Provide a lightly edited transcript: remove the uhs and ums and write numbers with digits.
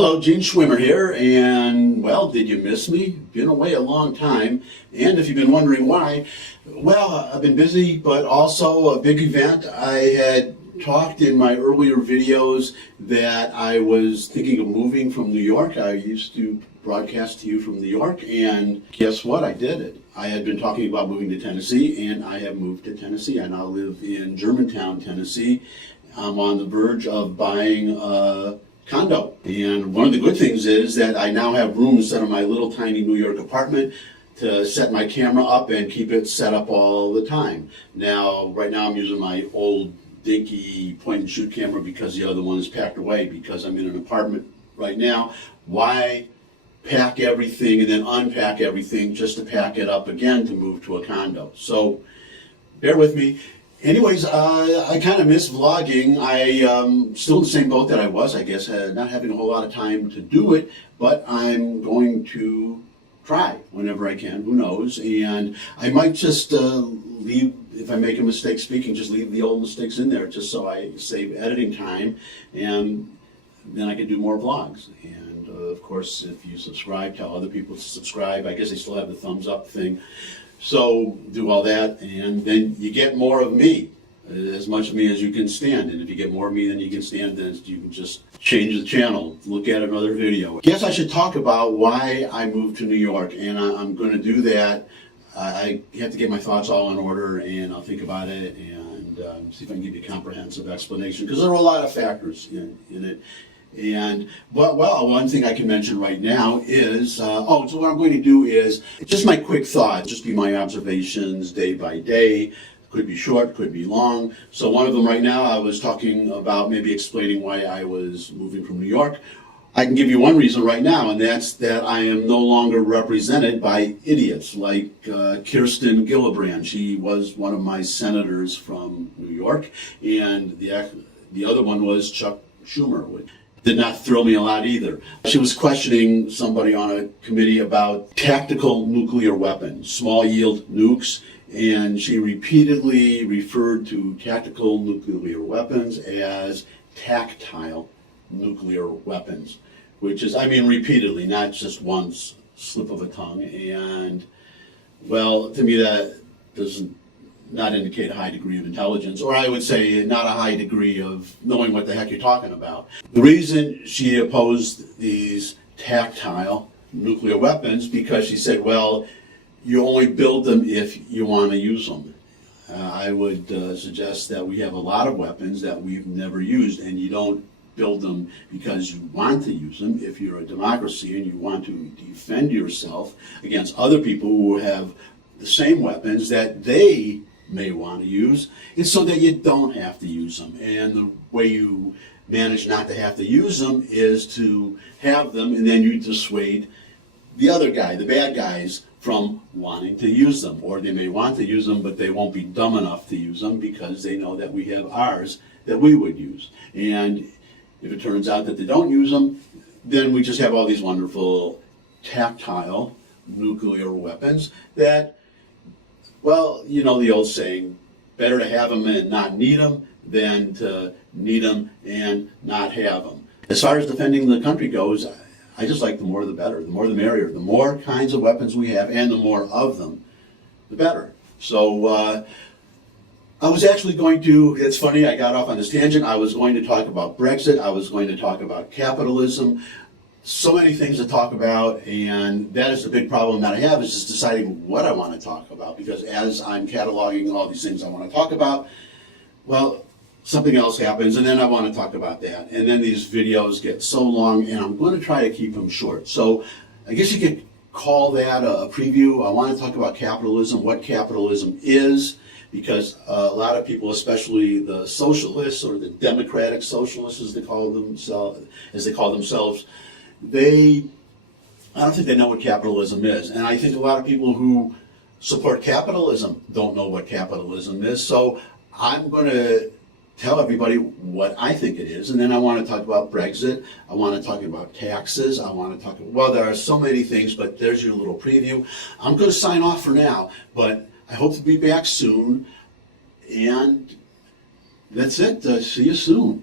Hello, Gene Schwimmer here, and well, did you miss me? Been away a long time, and if you've been wondering why, well, I've been busy, but also a big event. I had talked in my earlier videos that I was thinking of moving from New York. I used to broadcast to you from New York, and guess what? I did it. I had been talking about moving to Tennessee, and I have moved to Tennessee. I now live in Germantown, Tennessee. I'm on the verge of buying a condo. And one of the good things is that I now have room instead of my little tiny New York apartment to set my camera up and keep it set up all the time. Now, right now I'm using my old dinky point and shoot camera because the other one is packed away because I'm in an apartment right now. Why pack everything and then unpack everything just to pack it up again to move to a condo? So bear with me. Anyways, I kind of miss vlogging. I'm still in the same boat that I was, I guess, not having a whole lot of time to do it, but I'm going to try whenever I can, who knows, and I might just leave, if I make a mistake speaking, just leave the old mistakes in there just so I save editing time, and then I can do more vlogs. And of course, if you subscribe, tell other people to subscribe. I guess they still have the thumbs up thing. So do all that, and then you get more of me, as much of me as you can stand. And if you get more of me than you can stand, then you can just change the channel, look at another video. I guess I should talk about why I moved to New York, and I'm going to do that. I have to get my thoughts all in order, and I'll think about it and see if I can give you a comprehensive explanation, because there are a lot of factors in it. And, well, one thing I can mention right now is, so what I'm going to do is just my quick thoughts, just be my observations day by day. Could be short, could be long. So one of them right now, I was talking about maybe explaining why I was moving from New York. I can give you one reason right now, and that's that I am no longer represented by idiots like Kirsten Gillibrand. She was one of my senators from New York, and the other one was Chuck Schwimmer, which did not thrill me a lot either. She was questioning somebody on a committee about tactical nuclear weapons, small yield nukes, and she repeatedly referred to tactical nuclear weapons as tactile nuclear weapons, which is, I mean, repeatedly, not just once, slip of a tongue. And, well, to me that doesn't not indicate a high degree of intelligence, or I would say not a high degree of knowing what the heck you're talking about. The reason she opposed these tactile nuclear weapons because she said, well, you only build them if you want to use them. I would suggest that we have a lot of weapons that we've never used, and you don't build them because you want to use them. If you're a democracy and you want to defend yourself against other people who have the same weapons that they may want to use, it's so that you don't have to use them. And the way you manage not to have to use them is to have them, and then you dissuade the other guy, the bad guys, from wanting to use them. Or they may want to use them, but they won't be dumb enough to use them because they know that we have ours that we would use. And if it turns out that they don't use them, then we just have all these wonderful tactile nuclear weapons that, well, you know the old saying, better to have them and not need them than to need them and not have them. As far as defending the country goes, I just like the more the better, the more the merrier. The more kinds of weapons we have and the more of them, the better. So I was actually going to, it's funny, I got off on this tangent. I was going to talk about Brexit. I was going to talk about capitalism. So many things to talk about, and that is the big problem that I have, is just deciding what I want to talk about, because as I'm cataloging all these things I want to talk about, well, something else happens, and then I want to talk about that, and then these videos get so long, and I'm going to try to keep them short. So I guess you could call that a preview. I want to talk about capitalism, what capitalism is, because a lot of people, especially the socialists or the democratic socialists as they call themselves, I don't think they know what capitalism is. And I think a lot of people who support capitalism don't know what capitalism is. So I'm going to tell everybody what I think it is. And then I want to talk about Brexit. I want to talk about taxes. I want to talk about, well, there are so many things, but there's your little preview. I'm going to sign off for now, but I hope to be back soon. And that's it. See you soon.